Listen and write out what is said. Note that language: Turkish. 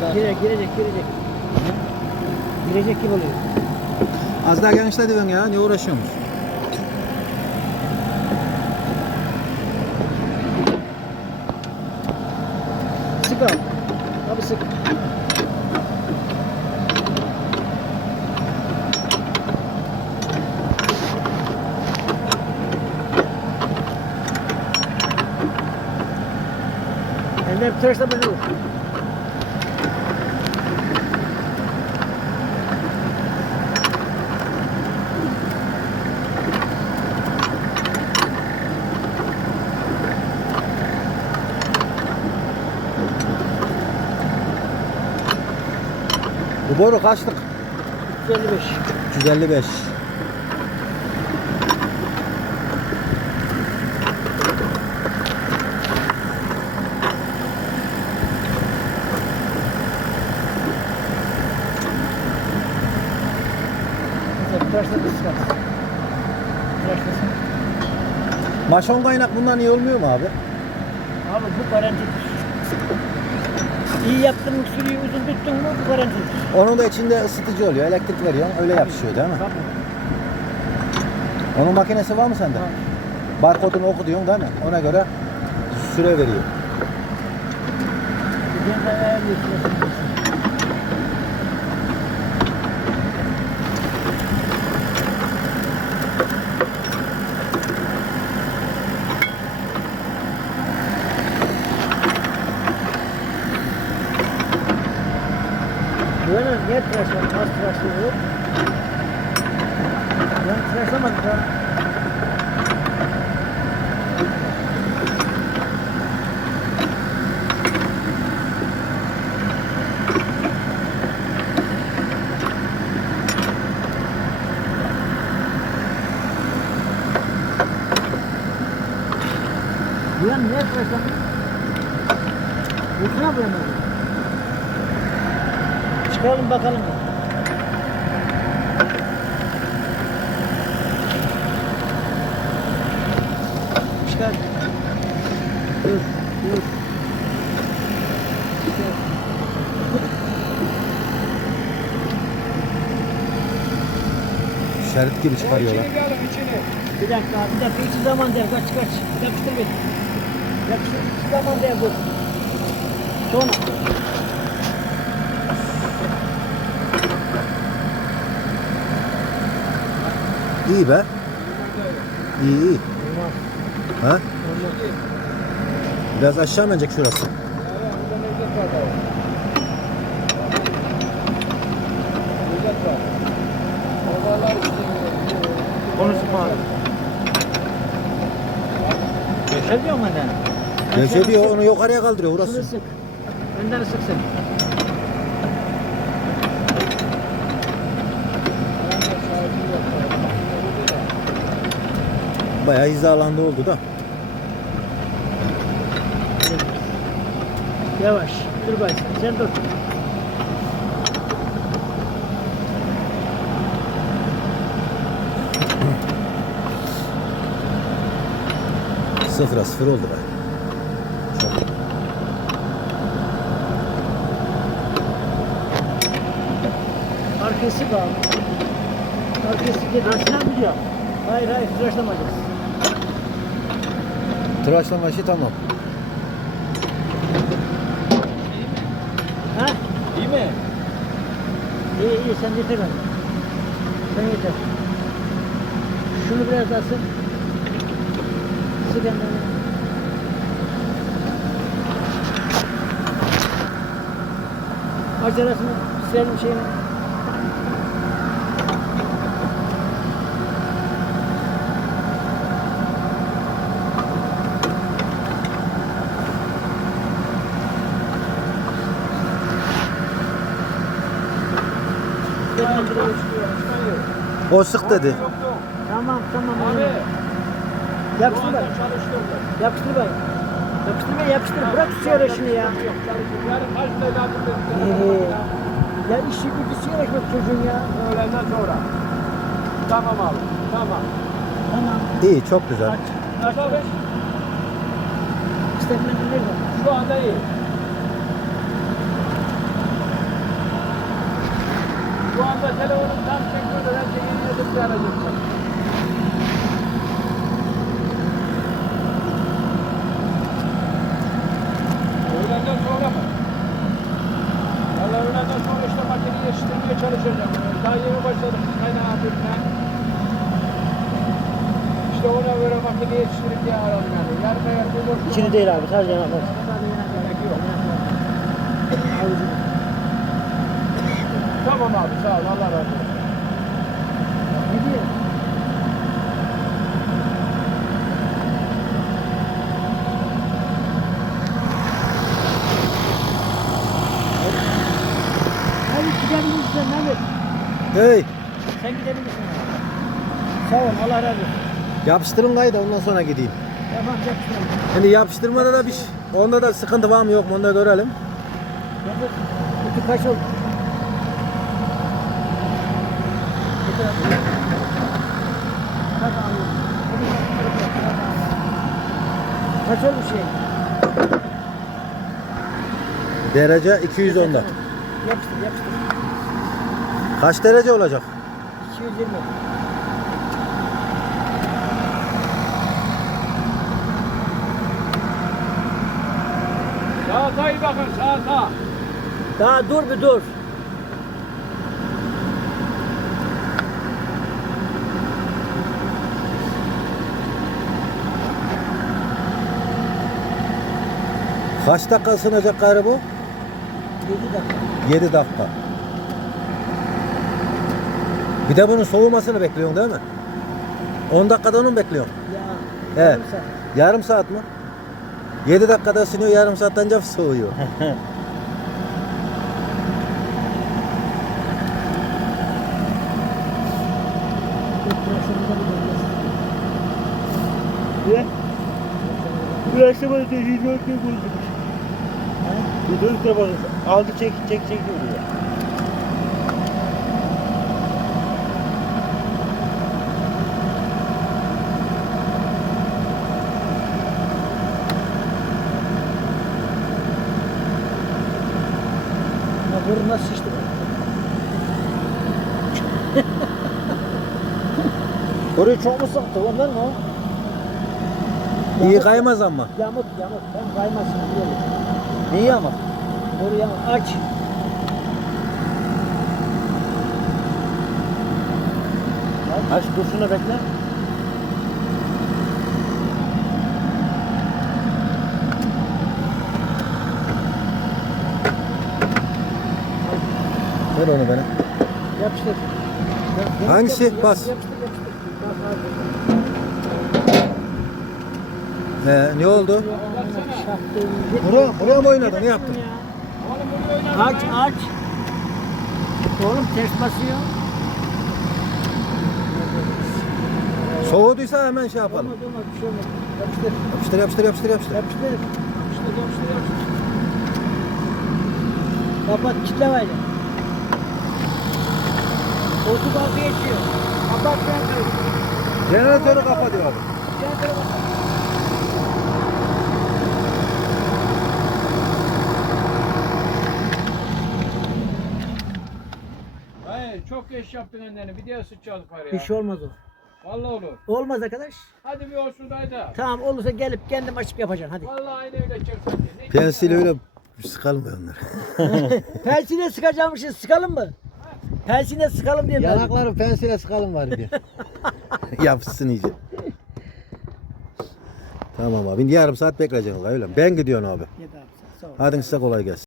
daha. Girecek, girecek, girecek. Girecek gibi oluyor. Az daha genişle diyorsun ya. Ne uğraşıyorsunuz? Sık abi. Abi sık. Bir tıraşla böyle olur. Bu boru kaçlık? 155. 155. Mesela bir tıraşla bir sıkarsın. Tıraşlasın. Maşon kaynak bundan iyi olmuyor mu abi? Abi bu garantidir. İyi yaptın mı sürüyü uzun tuttun mu bu garantidir. Onun da içinde ısıtıcı oluyor. Elektrik veriyor. Öyle yapışıyor değil mi? Tabii. Onun makinesi var mı sende? Var. Barkodunu oku diyorsun değil mi? Ona göre süre veriyor. Ben de ayarlıyorsun. Böyle niye tıraşladın? Az tıraşlıyor. Ben tıraşlamadım da. Ulan niye tıraşladın? Uçuna böyle mi? Çıkalım bakalım. Çıkar. Dur, dur. Şerit gibi çıkarıyorlar. İçini gelin içini. Bir dakika, bir dakika. İki zaman der. Kaç kaç. Yapıştır bir. Yapıştır. İki zaman der bu. Sonra. İyi be. İyi iyi. Ha? Biraz aşağı mı inecek şurası? Ovalar işte. Konusu pahalı. Ne diyorsun benden? Gevşe diyor onu yukarıya kaldırıyor orası. sık. Önden sık Bayağı hizalandı oldu da. Yavaş. Dur bay sen. Dur. Sıfıra sıfır oldu be. Arkası bağlı. Arkası dedi. Aşağı biliyor. Hayır hayır tıraşlamayacağız. Tıraşlama işi tamam. Ha? İyi mi? İyi iyi sen yeter bana. Sen yeter. Şunu biraz daha sık. Sık endamını. Acarasını silelim şeyini. Sık dedi. Yok yok. Tamam tamam. Abi. Yapıştır çalıştırdı. Yapıştır bay. Yapıştır bay yapıştır. Bırak şu sigara işini ya. Yok, kaç Ee, ya işi gücü sigara içmek çocuğun ya. Öğlenden sonra. Tamam abi. Tamam. Tamam. İyi çok güzel. Aç. Kaç abi? İstemlen nerede? Şu anda iyi. Burada telefonum tam çekeyim dedim bir aracım işte makineyi yetiştirmeye çalışacağım. Daha yeni başladım kaynağı abimle. İşte ona göre makineyi yetiştirip aradım. Yarın eğer bu boş İçini değil abi sadece yanaklar. Gerek yok. Tamam abi sağ ol Allah razı olsun. Ne diyor? Hadi gidebilirsin Mehmet. Hey Sen gidebilirsin. Sağ ol Allah razı olsun. yapıştırın kaydı ondan sonra gideyim. Tamam yapıştıralım. Şimdi yapıştırmada da bir şey- onda da sıkıntı var mı yok mu onu da görelim. Mehmet, Kutu kaç oldu? Getir abi. Bak abi. Kaç olmuş şey? Derece 210'da. Yapıştır yapıştır. Kaç derece olacak? 220. Sağa sağa iyi bakın sağa sağa. Daha dur bir dur. Kaç dakika ısınacak gayrı bu? 7 dakika. 7 dakika. Bir de bunun soğumasını bekliyorsun değil mi? 10 dakikada onu mu bekliyorsun? Ya. Yarım saat. Yarım saat mi? 7 dakikada ısınıyor, yarım saatten önce soğuyor. Bu akşam da televizyon ne bulduk? Bütün telefonu aldı çek çek çek diyor. Ya burun nasıl şişti. Orayı çok mu sıktı ondan mı? İyi kaymaz ama. Yamuk yamuk. Hem kaymasın diyelim. Yamuk? Doğru yamuk. Aç. Aç dursun bekle. Ver onu bana. Yapıştır. Yap- Hangisi? yapıştır, Bas. Yapıştır yapıştır. Bas. He, ne oldu? Şahtın. Buraya, buraya mı oynadın? Ne yaptın? Oynadın Aç aç. Oğlum ters basıyor. Soğuduysa hemen şey yapalım. Olmadı olmadı bir şey olmadı. Yapıştır. Yapıştır, yapıştır, yapıştır, yapıştır. Yapıştır. Yapıştır, yapıştır, yapıştır. Kapat kitlemeyle. Koltuk altı geçiyor. Kapat ben Jeneratörü kapat diyor abi. Jeneratörü kapat. Çok geç yaptın endeni. Bir diye sıçacağız yukarıya. Bir şey olmaz o. Vallahi olur. Olmaz arkadaş. Hadi bir olsun da hadi. Tamam olursa gelip kendim açıp yapacaksın hadi. Vallahi aynı öyle çek sanki. Ne Pensil öyle sıkalım onları. Pensine sıkacağımışız sıkalım mı? Pensine sıkalım diye. Yanakları pensile sıkalım var bir. Yapışsın iyice. Tamam abi. Yarım saat bekleyeceksin öyle mi? Ben gidiyorum abi. Yeter abi, sağ ol. Hadi size kolay gelsin.